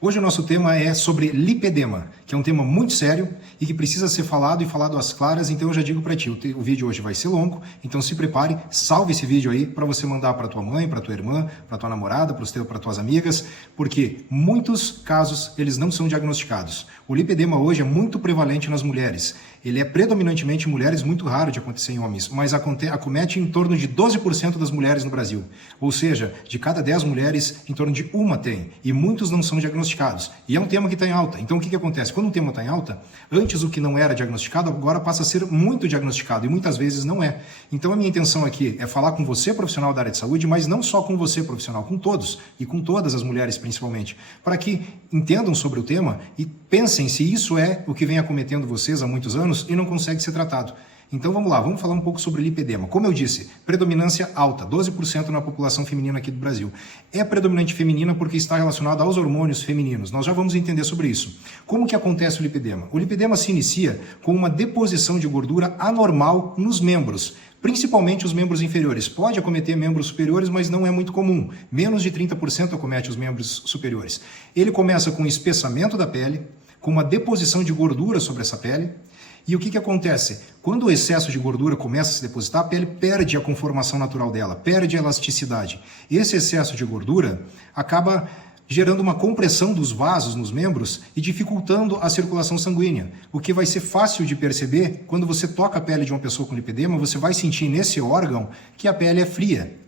Hoje o nosso tema é sobre lipedema, que é um tema muito sério e que precisa ser falado e falado às claras, então eu já digo para ti, o vídeo hoje vai ser longo, então se prepare, salve esse vídeo aí para você mandar para tua mãe, para tua irmã, para tua namorada, para tuas amigas, porque muitos casos eles não são diagnosticados. O lipedema hoje é muito prevalente nas mulheres. Ele é predominantemente em mulheres, muito raro de acontecer em homens, mas acomete em torno de 12% das mulheres no Brasil. Ou seja, de cada 10 mulheres, em torno de uma tem. E muitos não são diagnosticados. E é um tema que está em alta. Então o que acontece? Quando um tema está em alta, antes o que não era diagnosticado, agora passa a ser muito diagnosticado. E muitas vezes não é. Então a minha intenção aqui é falar com você, profissional da área de saúde, mas não só com você, profissional, com todos. E com todas as mulheres, principalmente. Para que entendam sobre o tema e pensem se isso é o que vem acometendo vocês há muitos anos e não consegue ser tratado. Então vamos lá, vamos falar um pouco sobre lipedema. Como eu disse, predominância alta, 12% na população feminina aqui do Brasil. É predominante feminina porque está relacionada aos hormônios femininos. Nós já vamos entender sobre isso. Como que acontece o lipedema? O lipedema se inicia com uma deposição de gordura anormal nos membros, principalmente os membros inferiores. Pode acometer membros superiores, mas não é muito comum. Menos de 30% acomete os membros superiores. Ele começa com espessamento da pele, com uma deposição de gordura sobre essa pele. E o que acontece? Quando o excesso de gordura começa a se depositar, a pele perde a conformação natural dela, perde a elasticidade. Esse excesso de gordura acaba gerando uma compressão dos vasos nos membros e dificultando a circulação sanguínea. O que vai ser fácil de perceber, quando você toca a pele de uma pessoa com lipedema, você vai sentir nesse órgão que a pele é fria.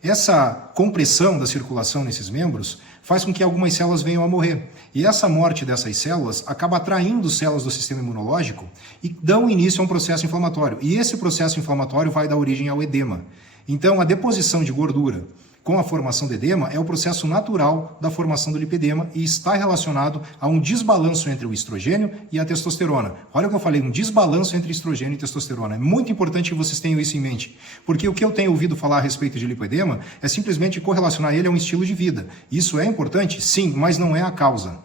Essa compressão da circulação nesses membros faz com que algumas células venham a morrer. E essa morte dessas células acaba atraindo células do sistema imunológico e dão início a um processo inflamatório. E esse processo inflamatório vai dar origem ao edema. Então, a deposição de gordura com a formação do edema é o processo natural da formação do lipedema e está relacionado a um desbalanço entre o estrogênio e a testosterona. Olha o que eu falei, um desbalanço entre estrogênio e testosterona. É muito importante que vocês tenham isso em mente, porque o que eu tenho ouvido falar a respeito de lipedema é simplesmente correlacionar ele a um estilo de vida. Isso é importante? Sim, mas não é a causa.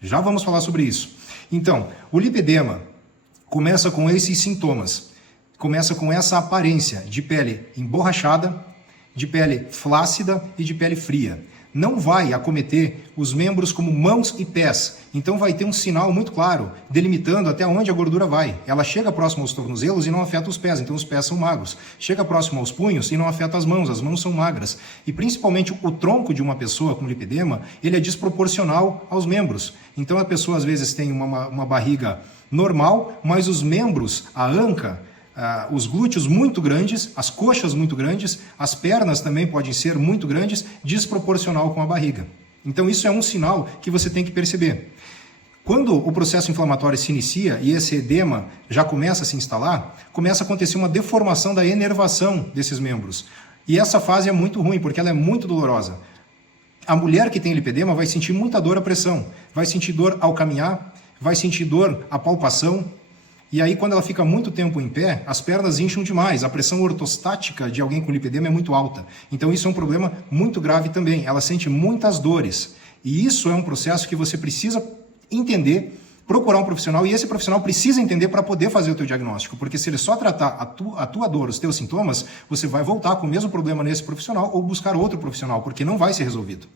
Já vamos falar sobre isso. Então, o lipedema começa com esses sintomas. Começa com essa aparência de pele emborrachada, de pele flácida e de pele fria. Não vai acometer os membros como mãos e pés. Então vai ter um sinal muito claro, delimitando até onde a gordura vai. Ela chega próximo aos tornozelos e não afeta os pés, então os pés são magros. Chega próximo aos punhos e não afeta as mãos são magras. E principalmente o tronco de uma pessoa com lipedema, ele é desproporcional aos membros. Então a pessoa às vezes tem uma barriga normal, mas os membros, a anca, os glúteos muito grandes, as coxas muito grandes, as pernas também podem ser muito grandes, desproporcional com a barriga. Então isso é um sinal que você tem que perceber. Quando o processo inflamatório se inicia e esse edema já começa a se instalar, começa a acontecer uma deformação da inervação desses membros. E essa fase é muito ruim, porque ela é muito dolorosa. A mulher que tem lipedema vai sentir muita dor à pressão, vai sentir dor ao caminhar, vai sentir dor à palpação. E aí, quando ela fica muito tempo em pé, as pernas incham demais. A pressão ortostática de alguém com lipedema é muito alta. Então, isso é um problema muito grave também. Ela sente muitas dores. E isso é um processo que você precisa entender, procurar um profissional. E esse profissional precisa entender para poder fazer o teu diagnóstico. Porque se ele só tratar a tua dor, os teus sintomas, você vai voltar com o mesmo problema nesse profissional ou buscar outro profissional, porque não vai ser resolvido.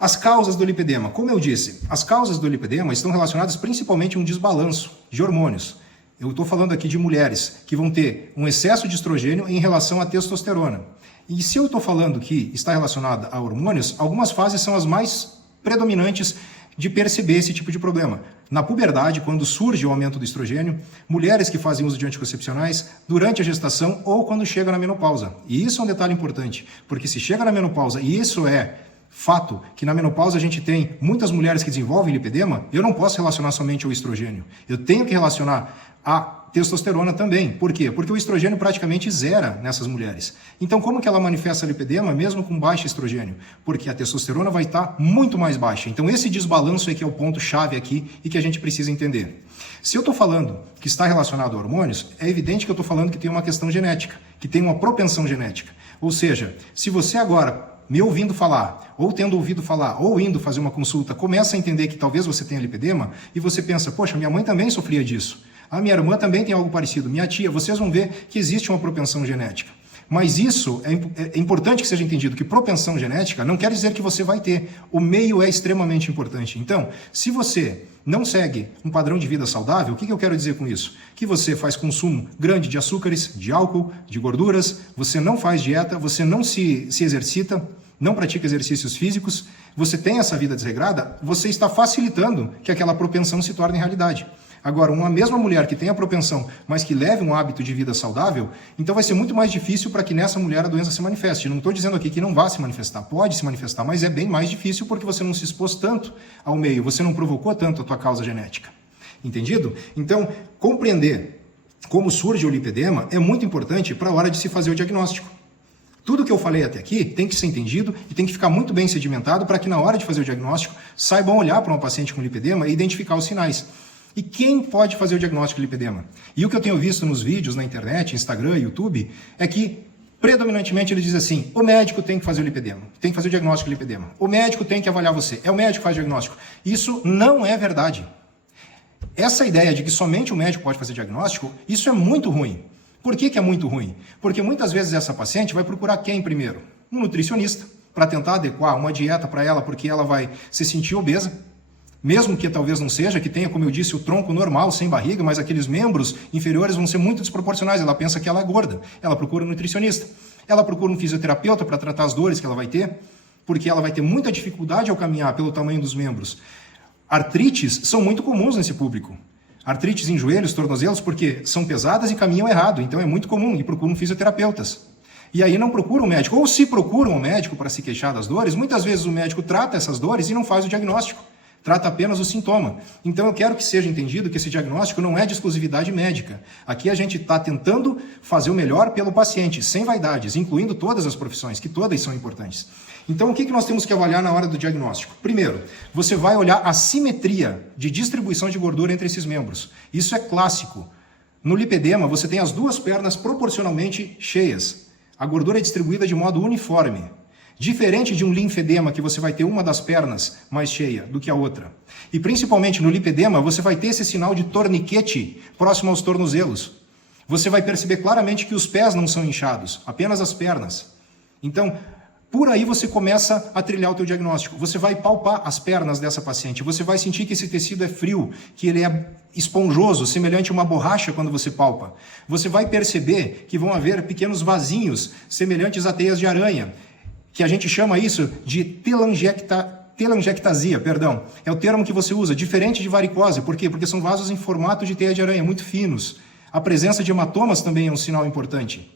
As causas do lipedema, como eu disse, as causas do lipedema estão relacionadas principalmente a um desbalanço de hormônios. Eu estou falando aqui de mulheres que vão ter um excesso de estrogênio em relação à testosterona. E se eu estou falando que está relacionada a hormônios, algumas fases são as mais predominantes de perceber esse tipo de problema. Na puberdade, quando surge o aumento do estrogênio, mulheres que fazem uso de anticoncepcionais durante a gestação ou quando chega na menopausa. E isso é um detalhe importante, porque se chega na menopausa, e isso é fato que na menopausa a gente tem muitas mulheres que desenvolvem lipedema, eu não posso relacionar somente ao estrogênio. Eu tenho que relacionar a testosterona também. Por quê? Porque o estrogênio praticamente zera nessas mulheres. Então, como que ela manifesta lipedema mesmo com baixo estrogênio? Porque a testosterona vai estar muito mais baixa. Então, esse desbalanço é que é o ponto-chave aqui e que a gente precisa entender. Se eu estou falando que está relacionado a hormônios, é evidente que eu estou falando que tem uma questão genética, que tem uma propensão genética. Ou seja, se você agora, me ouvindo falar, ou tendo ouvido falar, ou indo fazer uma consulta, começa a entender que talvez você tenha lipedema, e você pensa, poxa, minha mãe também sofria disso. A minha irmã também tem algo parecido, minha tia, vocês vão ver que existe uma propensão genética. Mas isso é importante que seja entendido, que propensão genética não quer dizer que você vai ter. O meio é extremamente importante. Então, se você não segue um padrão de vida saudável, o que eu quero dizer com isso? Que você faz consumo grande de açúcares, de álcool, de gorduras, você não faz dieta, você não se exercita, não pratica exercícios físicos, você tem essa vida desregrada, você está facilitando que aquela propensão se torne realidade. Agora, uma mesma mulher que tem a propensão, mas que leve um hábito de vida saudável, então vai ser muito mais difícil para que nessa mulher a doença se manifeste. Não estou dizendo aqui que não vá se manifestar, pode se manifestar, mas é bem mais difícil porque você não se expôs tanto ao meio, você não provocou tanto a tua causa genética. Entendido? Então, compreender como surge o lipedema é muito importante para a hora de se fazer o diagnóstico. Tudo que eu falei até aqui tem que ser entendido e tem que ficar muito bem sedimentado para que na hora de fazer o diagnóstico saibam olhar para uma paciente com lipedema e identificar os sinais. E quem pode fazer o diagnóstico de lipedema? E o que eu tenho visto nos vídeos na internet, Instagram, YouTube, é que predominantemente ele diz assim, o médico tem que fazer o lipedema, tem que fazer o diagnóstico de lipedema, o médico tem que avaliar você, é o médico que faz o diagnóstico. Isso não é verdade. Essa ideia de que somente o médico pode fazer diagnóstico, isso é muito ruim. Por que é muito ruim? Porque muitas vezes essa paciente vai procurar quem primeiro? Um nutricionista, para tentar adequar uma dieta para ela, porque ela vai se sentir obesa, mesmo que talvez não seja, que tenha, como eu disse, o tronco normal, sem barriga, mas aqueles membros inferiores vão ser muito desproporcionais, ela pensa que ela é gorda, ela procura um nutricionista, ela procura um fisioterapeuta para tratar as dores que ela vai ter, porque ela vai ter muita dificuldade ao caminhar pelo tamanho dos membros. Artrites são muito comuns nesse público. Artrites em joelhos, tornozelos, porque são pesadas e caminham errado, então é muito comum, e procuram fisioterapeutas. E aí não procuram um médico, ou se procuram um médico para se queixar das dores, muitas vezes o médico trata essas dores e não faz o diagnóstico. Trata apenas o sintoma. Então eu quero que seja entendido que esse diagnóstico não é de exclusividade médica. Aqui a gente está tentando fazer o melhor pelo paciente, sem vaidades, incluindo todas as profissões, que todas são importantes. Então o que nós temos que avaliar na hora do diagnóstico? Primeiro, você vai olhar a simetria de distribuição de gordura entre esses membros. Isso é clássico. No lipedema você tem as duas pernas proporcionalmente cheias. A gordura é distribuída de modo uniforme. Diferente de um linfedema, que você vai ter uma das pernas mais cheia do que a outra. E principalmente no lipedema, você vai ter esse sinal de torniquete próximo aos tornozelos. Você vai perceber claramente que os pés não são inchados, apenas as pernas. Então, por aí você começa a trilhar o teu diagnóstico. Você vai palpar as pernas dessa paciente. Você vai sentir que esse tecido é frio, que ele é esponjoso, semelhante a uma borracha quando você palpa. Você vai perceber que vão haver pequenos vasinhos, semelhantes a teias de aranha, que a gente chama isso de telangiectasia, perdão. É o termo que você usa, diferente de varicose. Por quê? Porque são vasos em formato de teia de aranha, muito finos. A presença de hematomas também é um sinal importante.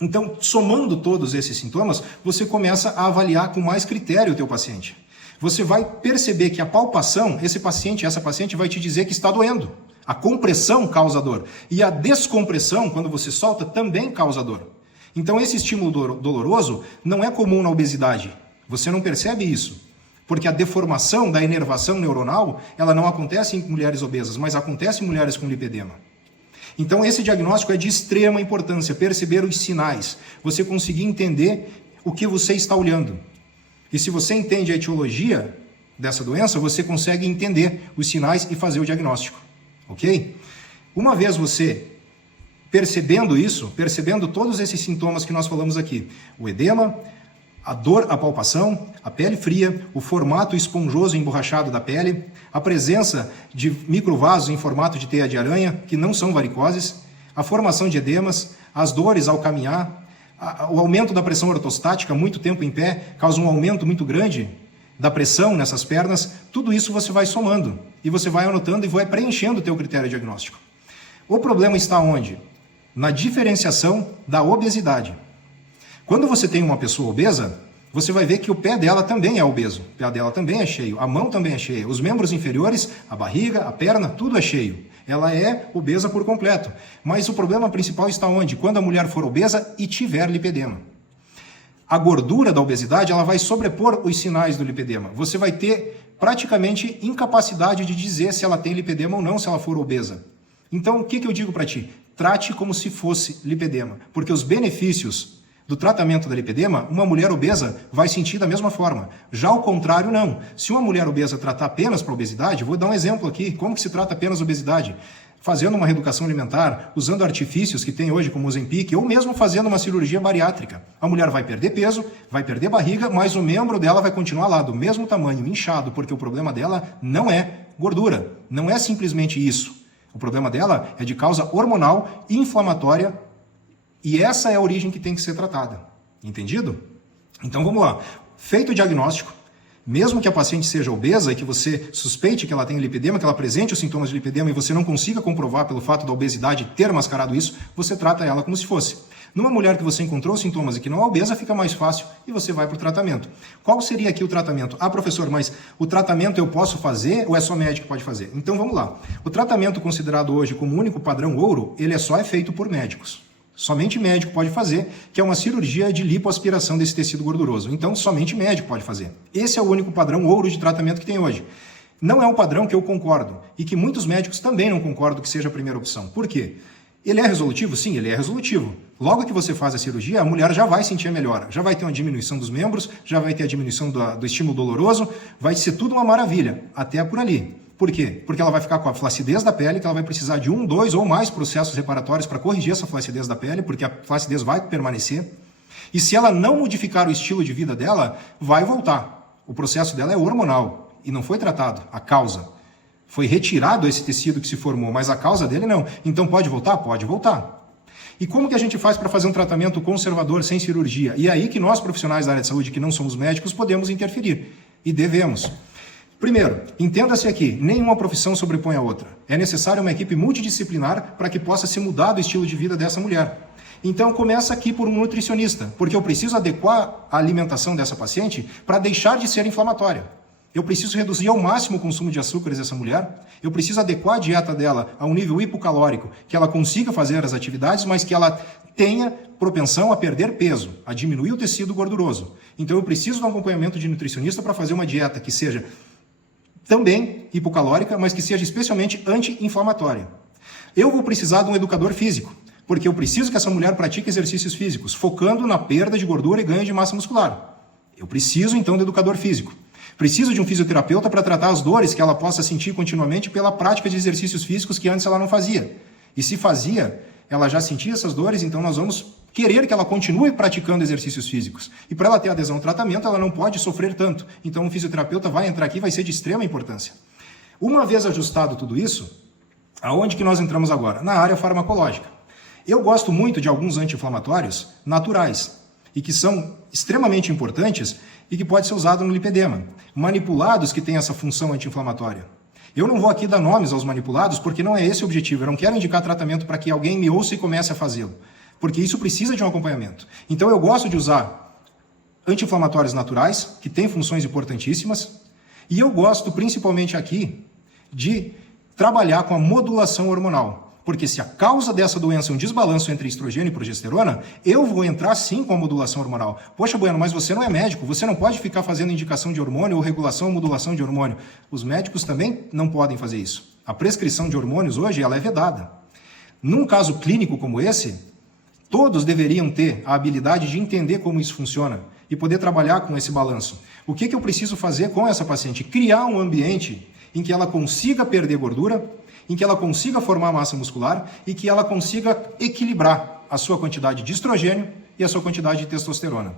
Então, somando todos esses sintomas, você começa a avaliar com mais critério o teu paciente. Você vai perceber que a palpação, essa paciente vai te dizer que está doendo. A compressão causa dor. E a descompressão, quando você solta, também causa dor. Então esse estímulo doloroso não é comum na obesidade. Você não percebe isso. Porque a deformação da inervação neuronal, ela não acontece em mulheres obesas, mas acontece em mulheres com lipedema. Então esse diagnóstico é de extrema importância, perceber os sinais. Você conseguir entender o que você está olhando. E se você entende a etiologia dessa doença, você consegue entender os sinais e fazer o diagnóstico. Ok? Uma vez você percebendo isso, percebendo todos esses sintomas que nós falamos aqui, o edema, a dor, a palpação, a pele fria, o formato esponjoso e emborrachado da pele, a presença de microvasos em formato de teia de aranha, que não são varicoses, a formação de edemas, as dores ao caminhar, o aumento da pressão ortostática, muito tempo em pé, causa um aumento muito grande da pressão nessas pernas, tudo isso você vai somando, e você vai anotando e vai preenchendo o teu critério diagnóstico. O problema está onde? Na diferenciação da obesidade. Quando você tem uma pessoa obesa, você vai ver que o pé dela também é obeso, o pé dela também é cheio, a mão também é cheia, os membros inferiores, a barriga, a perna, tudo é cheio. Ela é obesa por completo. Mas o problema principal está onde? Quando a mulher for obesa e tiver lipedema. A gordura da obesidade, ela vai sobrepor os sinais do lipedema. Você vai ter praticamente incapacidade de dizer se ela tem lipedema ou não, se ela for obesa. Então, o que eu digo para ti? Trate como se fosse lipedema, porque os benefícios do tratamento da lipedema, uma mulher obesa vai sentir da mesma forma. Já ao contrário, não. Se uma mulher obesa tratar apenas para obesidade, vou dar um exemplo aqui, como que se trata apenas obesidade? Fazendo uma reeducação alimentar, usando artifícios que tem hoje como o Ozempic, ou mesmo fazendo uma cirurgia bariátrica. A mulher vai perder peso, vai perder barriga, mas o membro dela vai continuar lá do mesmo tamanho, inchado, porque o problema dela não é gordura, não é simplesmente isso. O problema dela é de causa hormonal, inflamatória, e essa é a origem que tem que ser tratada. Entendido? Então vamos lá. Feito o diagnóstico, mesmo que a paciente seja obesa e que você suspeite que ela tenha lipedema, que ela apresente os sintomas de lipedema e você não consiga comprovar pelo fato da obesidade ter mascarado isso, você trata ela como se fosse. Numa mulher que você encontrou sintomas e que não é obesa, fica mais fácil e você vai para o tratamento. Qual seria aqui o tratamento? Ah, professor, mas o tratamento eu posso fazer ou é só médico que pode fazer? Então vamos lá. O tratamento considerado hoje como único padrão ouro, ele é feito por médicos. Somente médico pode fazer, que é uma cirurgia de lipoaspiração desse tecido gorduroso. Então, somente médico pode fazer. Esse é o único padrão ouro de tratamento que tem hoje. Não é um padrão que eu concordo e que muitos médicos também não concordam que seja a primeira opção. Por quê? Ele é resolutivo? Sim, ele é resolutivo. Logo que você faz a cirurgia, a mulher já vai sentir a melhora. Já vai ter uma diminuição dos membros, já vai ter a diminuição do estímulo doloroso, vai ser tudo uma maravilha, até por ali. Por quê? Porque ela vai ficar com a flacidez da pele, que ela vai precisar de 1, 2 ou mais processos reparatórios para corrigir essa flacidez da pele, porque a flacidez vai permanecer. E se ela não modificar o estilo de vida dela, vai voltar. O processo dela é hormonal e não foi tratado, a causa. Foi retirado esse tecido que se formou, mas a causa dele não. Então pode voltar? Pode voltar. E como que a gente faz para fazer um tratamento conservador sem cirurgia? E é aí que nós, profissionais da área de saúde, que não somos médicos, podemos interferir. E devemos. Primeiro, entenda-se aqui, nenhuma profissão sobrepõe a outra. É necessária uma equipe multidisciplinar para que possa ser mudado o estilo de vida dessa mulher. Então começa aqui por um nutricionista, porque eu preciso adequar a alimentação dessa paciente para deixar de ser inflamatória. Eu preciso reduzir ao máximo o consumo de açúcares dessa mulher, eu preciso adequar a dieta dela a um nível hipocalórico, que ela consiga fazer as atividades, mas que ela tenha propensão a perder peso, a diminuir o tecido gorduroso. Então eu preciso de um acompanhamento de nutricionista para fazer uma dieta que seja também hipocalórica, mas que seja especialmente anti-inflamatória. Eu vou precisar de um educador físico, porque eu preciso que essa mulher pratique exercícios físicos, focando na perda de gordura e ganho de massa muscular. Eu preciso, então, de educador físico. Preciso de um fisioterapeuta para tratar as dores que ela possa sentir continuamente pela prática de exercícios físicos que antes ela não fazia. E se fazia, ela já sentia essas dores, então nós vamos querer que ela continue praticando exercícios físicos. E para ela ter adesão ao tratamento, ela não pode sofrer tanto. Então um fisioterapeuta vai entrar aqui e vai ser de extrema importância. Uma vez ajustado tudo isso, aonde que nós entramos agora? Na área farmacológica. Eu gosto muito de alguns anti-inflamatórios naturais e que são extremamente importantes e que pode ser usado no lipedema. Manipulados que têm essa função anti-inflamatória. Eu não vou aqui dar nomes aos manipulados porque não é esse o objetivo. Eu não quero indicar tratamento para que alguém me ouça e comece a fazê-lo. Porque isso precisa de um acompanhamento. Então eu gosto de usar anti-inflamatórios naturais, que têm funções importantíssimas, e eu gosto principalmente aqui de trabalhar com a modulação hormonal. Porque se a causa dessa doença é um desbalanço entre estrogênio e progesterona, eu vou entrar sim com a modulação hormonal. Poxa, Bueno, mas você não é médico, você não pode ficar fazendo indicação de hormônio ou regulação ou modulação de hormônio. Os médicos também não podem fazer isso. A prescrição de hormônios hoje ela é vedada. Num caso clínico como esse, todos deveriam ter a habilidade de entender como isso funciona e poder trabalhar com esse balanço. O que eu preciso fazer com essa paciente? Criar um ambiente em que ela consiga perder gordura, em que ela consiga formar massa muscular e que ela consiga equilibrar a sua quantidade de estrogênio e a sua quantidade de testosterona.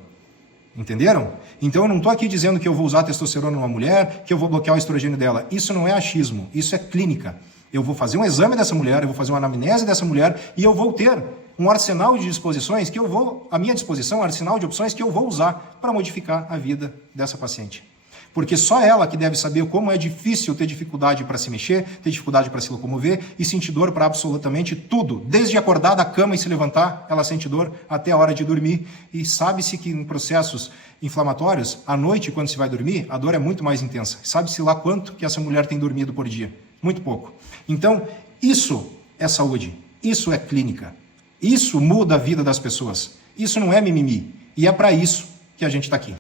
Entenderam? Então eu não estou aqui dizendo que eu vou usar testosterona numa mulher, que eu vou bloquear o estrogênio dela. Isso não é achismo, isso é clínica. Eu vou fazer um exame dessa mulher, eu vou fazer uma anamnese dessa mulher e eu vou ter um arsenal de disposições que eu vou, à minha disposição, um arsenal de opções que eu vou usar para modificar a vida dessa paciente. Porque só ela que deve saber como é difícil ter dificuldade para se mexer, ter dificuldade para se locomover e sentir dor para absolutamente tudo. Desde acordar da cama e se levantar, ela sente dor até a hora de dormir. E sabe-se que em processos inflamatórios, à noite, quando se vai dormir, a dor é muito mais intensa. Sabe-se lá quanto que essa mulher tem dormido por dia? Muito pouco. Então, isso é saúde. Isso é clínica. Isso muda a vida das pessoas. Isso não é mimimi. E é para isso que a gente está aqui.